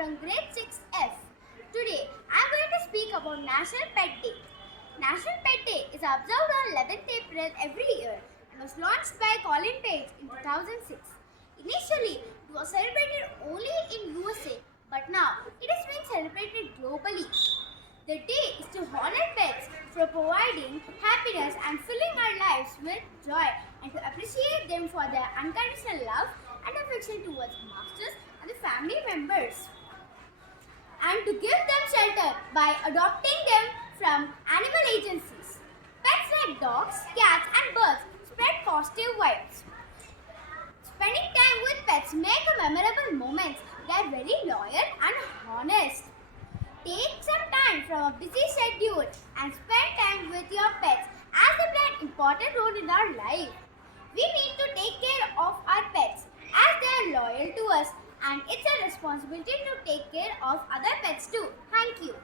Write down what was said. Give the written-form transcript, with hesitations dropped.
from grade 6F. Today, I am going to speak about National Pet Day. National Pet Day is observed on 11th April every year and was launched by Colin Page in 2006. Initially, it was celebrated only in USA, but now it is being celebrated globally. The day is to honor pets for providing happiness and filling our lives with joy, and to appreciate them for their unconditional love and affection towards masters and the family members, and to give them shelter by adopting them from animal agencies. Pets like dogs, cats and birds spread positive vibes. Spending time with pets make a memorable moments. They are very loyal and honest. Take some time from a busy schedule and spend time with your pets as they play an important role in our life. We need to take care of our pets as they are loyal to us, and it's a responsibility to take care of other pets too. Thank you.